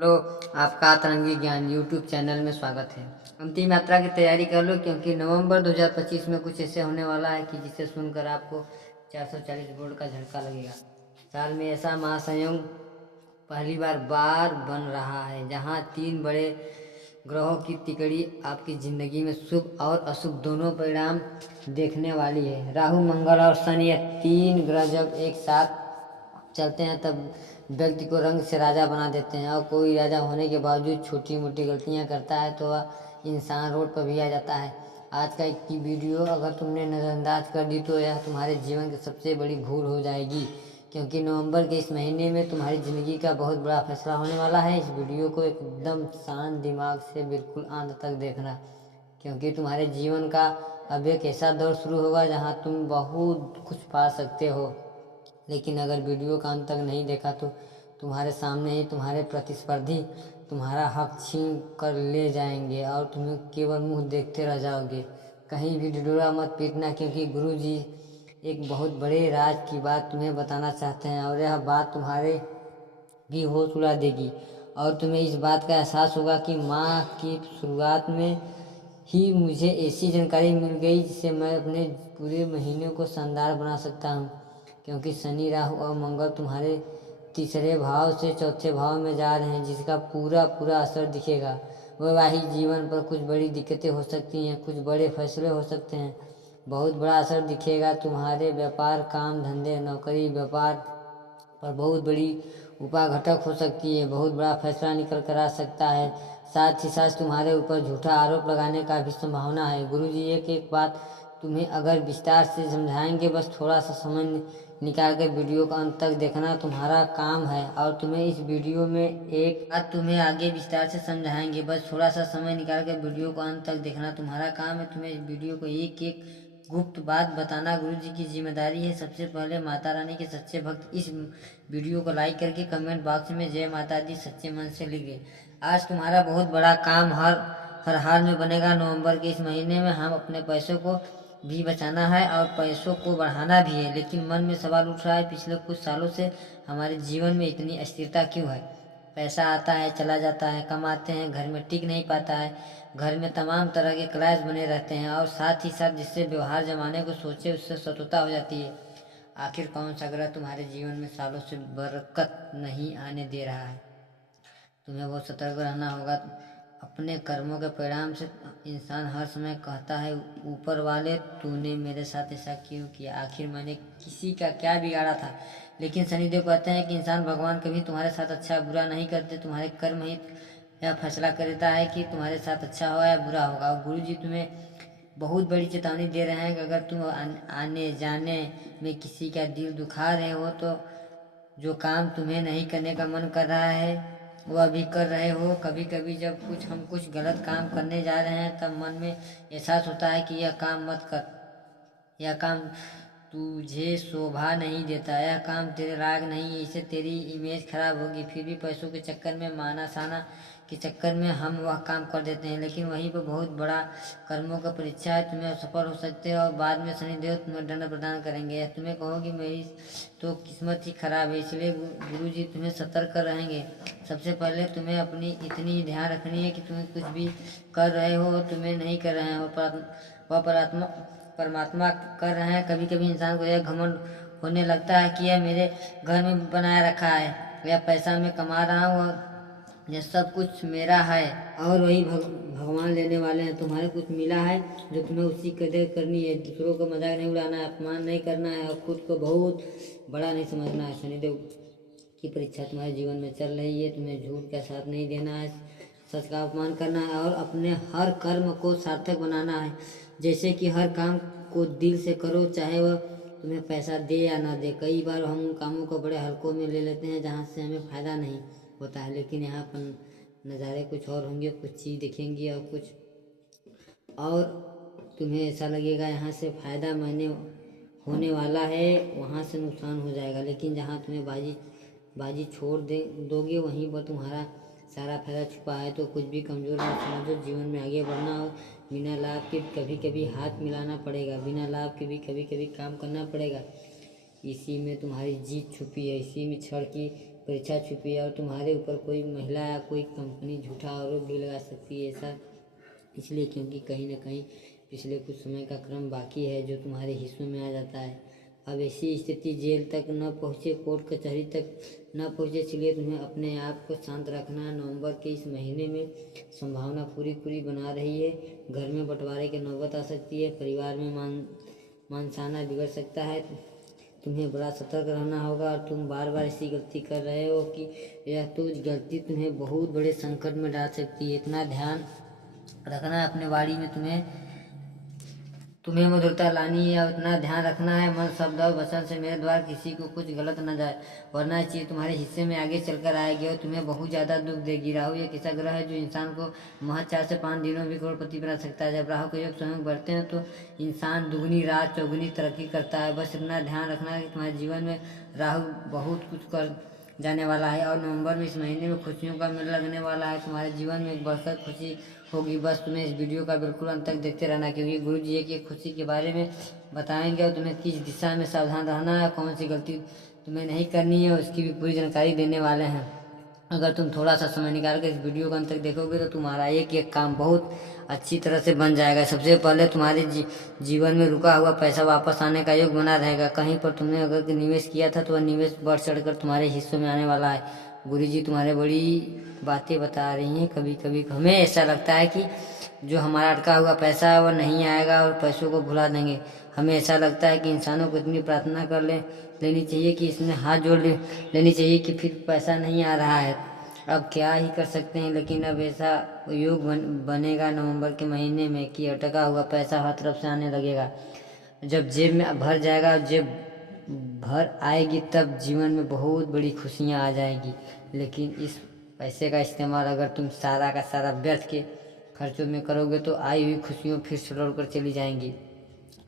Hello, आपका अतरंगी ज्ञान यूट्यूब चैनल में स्वागत है। अंतिम यात्रा की तैयारी कर लो, क्योंकि नवंबर 2025 में कुछ ऐसे होने वाला है कि जिसे सुनकर आपको 440 वोल्ट का झटका लगेगा। साल में ऐसा महासंयोग पहली बार बन रहा है जहां 3 बड़े ग्रहों की तिकड़ी आपकी जिंदगी में शुभ और अशुभ दोनों परिणाम देखने वाली है। राहु, मंगल और शनि, ये 3 ग्रह जब एक साथ चलते हैं तब व्यक्ति को रंग से राजा बना देते हैं। और कोई राजा होने के बावजूद छोटी मोटी गलतियां करता है तो वह इंसान रोड पर भी आ जाता है। आज का एक वीडियो अगर तुमने नज़रअंदाज कर दी तो यह तुम्हारे जीवन की सबसे बड़ी भूल हो जाएगी, क्योंकि नवंबर के इस महीने में तुम्हारी ज़िंदगी का बहुत बड़ा फैसला होने वाला है। इस वीडियो को एकदम शांत दिमाग से बिल्कुल अंत तक देखना, क्योंकि तुम्हारे जीवन का अब एक ऐसा दौर शुरू होगा जहां तुम बहुत कुछ पा सकते हो। लेकिन अगर वीडियो का अंत तक नहीं देखा तो तुम्हारे सामने ही तुम्हारे प्रतिस्पर्धी तुम्हारा हक छीन कर ले जाएंगे और तुम्हें केवल मुंह देखते रह जाओगे। कहीं भी ढिढोरा मत पीटना, क्योंकि गुरुजी एक बहुत बड़े राज की बात तुम्हें बताना चाहते हैं और यह बात तुम्हारे भी होश उड़ा देगी। और तुम्हें इस बात का एहसास होगा कि माह की शुरुआत में ही मुझे ऐसी जानकारी मिल गई जिससे मैं अपने पूरे महीने को शानदार बना सकता हूँ, क्योंकि शनि, राहु और मंगल तुम्हारे तीसरे भाव से चौथे भाव में जा रहे हैं, जिसका पूरा असर दिखेगा। वैवाहिक जीवन पर कुछ बड़ी दिक्कतें हो सकती हैं, कुछ बड़े फैसले हो सकते हैं। बहुत बड़ा असर दिखेगा तुम्हारे व्यापार, काम धंधे, नौकरी, व्यापार पर बहुत बड़ी उपाघटक हो सकती है। बहुत बड़ा फैसला निकल कर आ सकता है। साथ ही साथ तुम्हारे ऊपर झूठा आरोप लगाने का भी संभावना है। गुरुजी एक बात तुम्हें अगर विस्तार से समझाएंगे, बस थोड़ा सा समय निकाल कर वीडियो का अंत तक देखना तुम्हारा काम है। और तुम्हें इस वीडियो में एक बात तुम्हें आगे विस्तार से समझाएंगे, बस थोड़ा सा समय निकाल कर वीडियो को अंत तक देखना तुम्हारा काम है। तुम्हें इस वीडियो को एक एक गुप्त बात बताना गुरुजी की जिम्मेदारी है। सबसे पहले माता रानी के सच्चे भक्त इस वीडियो को लाइक करके कमेंट बॉक्स में जय माता दी सच्चे मन से लिखे। आज तुम्हारा बहुत बड़ा काम हर हाल में बनेगा। नवंबर के इस महीने में हम अपने पैसों को भी बचाना है और पैसों को बढ़ाना भी है। लेकिन मन में सवाल उठ रहा है, पिछले कुछ सालों से हमारे जीवन में इतनी अस्थिरता क्यों है? पैसा आता है, चला जाता है, कमाते हैं, घर में टिक नहीं पाता है, घर में तमाम तरह के क्लैश बने रहते हैं और साथ ही साथ जिससे व्यवहार जमाने को सोचे उससे शत्रुता हो जाती है। आखिर कौन सा ग्रह तुम्हारे जीवन में सालों से बरकत नहीं आने दे रहा है? तुम्हें बहुत सतर्क रहना होगा। अपने कर्मों के परिणाम से इंसान हर समय कहता है, ऊपर वाले तूने मेरे साथ ऐसा क्यों किया? आखिर मैंने किसी का क्या बिगाड़ा था? लेकिन शनिदेव कहते हैं कि इंसान भगवान कभी तुम्हारे साथ अच्छा बुरा नहीं करते, तुम्हारे कर्म ही यह फैसला करता है कि तुम्हारे साथ अच्छा होगा या बुरा होगा। और गुरु जी तुम्हें बहुत बड़ी चेतावनी दे रहे हैं कि अगर तुम आने जाने में किसी का दिल दुखा रहे हो तो जो काम तुम्हें नहीं करने का मन कर रहा है वह भी कर रहे हो। कभी कभी जब हम कुछ गलत काम करने जा रहे हैं तब मन में एहसास होता है कि यह काम मत कर, यह काम तुझे शोभा नहीं देता, यह काम तेरे लायक नहीं है, इससे तेरी इमेज खराब होगी। फिर भी पैसों के चक्कर में, माना साना के चक्कर में हम वह काम कर देते हैं। लेकिन वहीं पर बहुत बड़ा कर्मों का परीक्षा है, तुम्हें असफल हो सकते हो और बाद में शनिदेव तुम्हें दंड प्रदान करेंगे। तुम्हें कहोगे मेरी तो किस्मत ही खराब है। इसलिए गुरु जी तुम्हें सतर्क कर रहेंगे। सबसे पहले तुम्हें अपनी इतनी ध्यान रखनी है कि तुम्हें कुछ भी कर रहे हो तुम्हें नहीं कर रहे हो, वह परमात्मा कर रहे हैं। कभी कभी इंसान को यह घमंड होने लगता है कि यह मेरे घर में बनाए रखा है, यह पैसा मैं कमा रहा हूँ, यह सब कुछ मेरा है और वही भगवान लेने वाले हैं। तुम्हारे कुछ मिला है जो तुम्हें उसी कदर करनी है। दूसरों को मजाक नहीं उड़ाना है, अपमान नहीं करना है और खुद को बहुत बड़ा नहीं समझना है। शनिदेव की परीक्षा तुम्हारे जीवन में चल रही है। तुम्हें झूठ का साथ नहीं देना है, सच का अपमान करना है और अपने हर कर्म को सार्थक बनाना है। जैसे कि हर काम को दिल से करो, चाहे वह तुम्हें पैसा दे या ना दे। कई बार हम उन कामों को बड़े हल्कों में ले लेते हैं जहाँ से हमें फ़ायदा नहीं होता है, लेकिन यहाँ पर नज़ारे कुछ और होंगे, कुछ चीज़ दिखेंगी और कुछ और तुम्हें ऐसा लगेगा यहाँ से फ़ायदा मैंने होने वाला है, वहाँ से नुकसान हो जाएगा। लेकिन जहाँ तुम्हें बाजी छोड़ दोगे वहीं पर तुम्हारा सारा फायदा छुपा है। तो कुछ भी कमज़ोर मत समझो। जीवन में आगे बढ़ना हो, बिना लाभ के कभी कभी हाथ मिलाना पड़ेगा, बिना लाभ के भी कभी कभी काम करना पड़ेगा। इसी में तुम्हारी जीत छुपी है, इसी में क्षण की परीक्षा छुपी है और तुम्हारे ऊपर कोई महिला या कोई कंपनी झूठा आरोप भी लगा सकती है। ऐसा इसलिए क्योंकि कहीं न कहीं पिछले कुछ समय का क्रम बाकी है जो तुम्हारे हिस्सों में आ जाता है। अब ऐसी स्थिति जेल तक न पहुँचे, कोर्ट कचहरी तक न पहुँचे, इसलिए तुम्हें अपने आप को शांत रखना है। नवंबर के इस महीने में संभावना पूरी बना रही है। घर में बंटवारे की नौबत आ सकती है, परिवार में मानसाना बिगड़ सकता है। तुम्हें बड़ा सतर्क रहना होगा और तुम बार बार ऐसी गलती कर रहे हो कि यह गलती तुम्हें बहुत बड़े संकट में डाल सकती है। इतना ध्यान रखना है अपने वाणी में, तुम्हें मधुरता लानी है और इतना ध्यान रखना है मन, शब्द और वचन से मेरे द्वारा किसी को कुछ गलत न जाए, वरना ये चीज़ तुम्हारे हिस्से में आगे चलकर आएगी और तुम्हें बहुत ज़्यादा दुख देगी। राहु एक ऐसा ग्रह है जो इंसान को महज 4 से 5 दिनों में करोड़पति बना सकता है। जब राहु के योग स्वयं बढ़ते हैं तो इंसान दुगनी रात चौगुनी तरक्की करता है। बस इतना ध्यान रखना है कि तुम्हारे जीवन में राहु बहुत कुछ कर जाने वाला है और नवंबर में इस महीने में खुशियों का मेला लगने वाला है। तुम्हारे जीवन में एक बढ़कर खुशी होगी। बस तुम्हें इस वीडियो का बिल्कुल अंत तक देखते रहना, क्योंकि गुरु जी एक खुशी के बारे में बताएंगे और तुम्हें किस दिशा में सावधान रहना है, कौन सी गलती तुम्हें नहीं करनी है, उसकी भी पूरी जानकारी देने वाले हैं। अगर तुम थोड़ा सा समय निकाल कर इस वीडियो को अंत तक देखोगे तो तुम्हारा एक काम बहुत अच्छी तरह से बन जाएगा। सबसे पहले तुम्हारे जीवन में रुका हुआ पैसा वापस आने का योग बना रहेगा। कहीं पर तुमने अगर निवेश किया था तो वह निवेश बढ़ चढ़कर तुम्हारे हिस्सों में आने वाला है। गुरु जी तुम्हारे बड़ी बातें बता रही हैं। कभी कभी हमें ऐसा लगता है कि जो हमारा अटका हुआ पैसा है वह नहीं आएगा और पैसों को भुला देंगे। हमें ऐसा लगता है कि इंसानों को इतनी प्रार्थना कर लेनी चाहिए कि इसमें हाथ जोड़ लेनी चाहिए कि फिर पैसा नहीं आ रहा है, अब क्या ही कर सकते हैं। लेकिन अब ऐसा योग बनेगा नवंबर के महीने में कि अटका हुआ पैसा हर तरफ से आने लगेगा। जब जेब में भर जाएगा, जेब भर आएगी, तब जीवन में बहुत बड़ी खुशियाँ आ जाएगी। लेकिन इस पैसे का इस्तेमाल अगर तुम सारा का सारा व्यर्थ के खर्चों में करोगे तो आई हुई खुशियों फिर से लौट कर चली जाएंगी।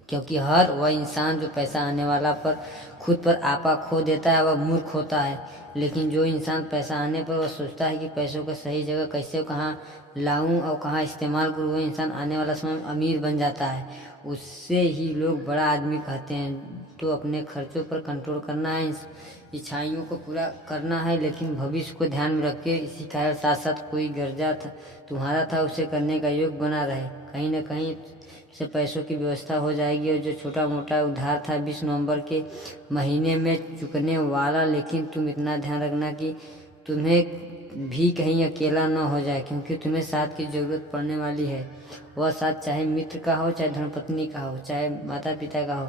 क्योंकि हर वह इंसान जो पैसा आने वाला पर खुद पर आपा खो देता है वह मूर्ख होता है। लेकिन जो इंसान पैसा आने पर वह सोचता है कि पैसों को सही जगह कैसे कहाँ लाऊं और कहाँ इस्तेमाल करूँ, वह इंसान आने वाला समय में अमीर बन जाता है। उससे ही लोग बड़ा आदमी कहते हैं। तो अपने खर्चों पर कंट्रोल करना है, इच्छाइयों को पूरा करना है, लेकिन भविष्य को ध्यान में रख के इसी कारण साथ साथ कोई गर्जा तुम्हारा था उसे करने का योग बना रहे। कहीं न कहीं से पैसों की व्यवस्था हो जाएगी और जो छोटा मोटा उधार था 20 नवंबर के महीने में चुकने वाला। लेकिन तुम इतना ध्यान रखना कि तुम्हें भी कहीं अकेला न हो जाए, क्योंकि तुम्हें साथ की ज़रूरत पड़ने वाली है। वह साथ चाहे मित्र का हो, चाहे धर्मपत्नी का हो, चाहे माता पिता का हो,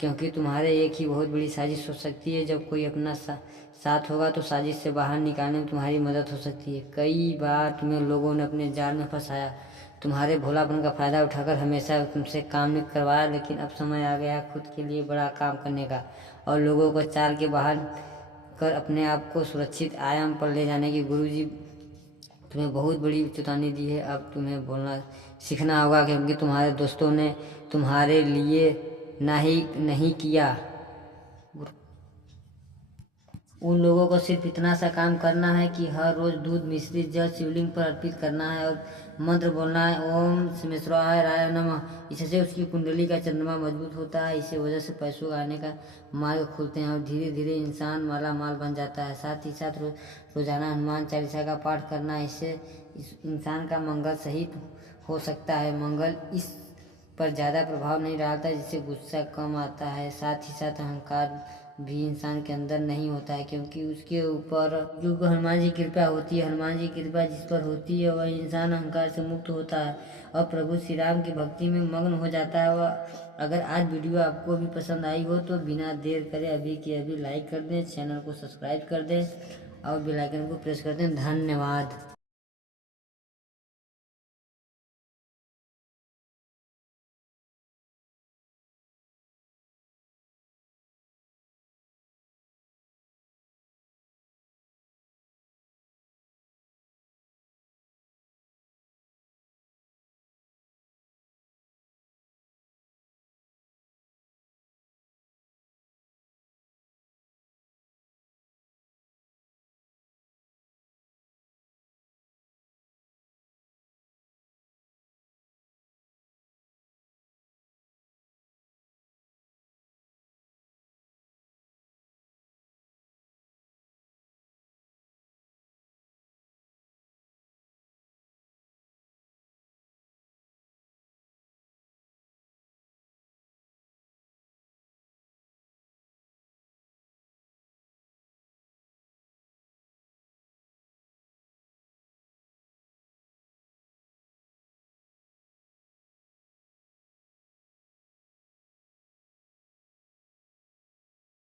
क्योंकि तुम्हारे एक ही बहुत बड़ी साजिश हो सकती है। जब कोई अपना साथ होगा तो साजिश से बाहर निकालने में तुम्हारी मदद हो सकती है। कई बार तुम्हें लोगों ने अपने जाल में फंसाया, तुम्हारे भोलापन का फ़ायदा उठाकर हमेशा तुमसे काम नहीं करवाया। लेकिन अब समय आ गया खुद के लिए बड़ा काम करने का और लोगों को चाल के बाहर कर अपने आप को सुरक्षित आयाम पर ले जाने की। गुरु जी तुम्हें बहुत बड़ी चेतावनी दी है। अब तुम्हें बोलना सीखना होगा, क्योंकि तुम्हारे दोस्तों ने तुम्हारे लिए नहीं किया। उन लोगों को सिर्फ इतना सा काम करना है कि हर रोज दूध मिश्रित जल शिवलिंग पर अर्पित करना है और मंत्र बोलना है, ओम सिमेश्वराय राय नमः। इससे उसकी कुंडली का चंद्रमा मजबूत होता है। इसी वजह से पैसों आने का मार्ग खुलते हैं और धीरे धीरे इंसान माला माल बन जाता है। साथ ही साथ रोजाना हनुमान चालीसा का पाठ करना, इससे इस इंसान का मंगल सही हो सकता है। मंगल इस पर ज़्यादा प्रभाव नहीं डालता, जिससे गुस्सा कम आता है। साथ ही साथ अहंकार भी इंसान के अंदर नहीं होता है, क्योंकि उसके ऊपर जो हनुमान जी की कृपा होती है, हनुमान जी की कृपा जिस पर होती है वह इंसान अहंकार से मुक्त होता है और प्रभु श्री राम की भक्ति में मग्न हो जाता है। वह अगर आज वीडियो आपको भी पसंद आई हो तो बिना देर करे अभी के अभी लाइक कर दें, चैनल को सब्सक्राइब कर दें और बेल आइकन को प्रेस कर दें। धन्यवाद।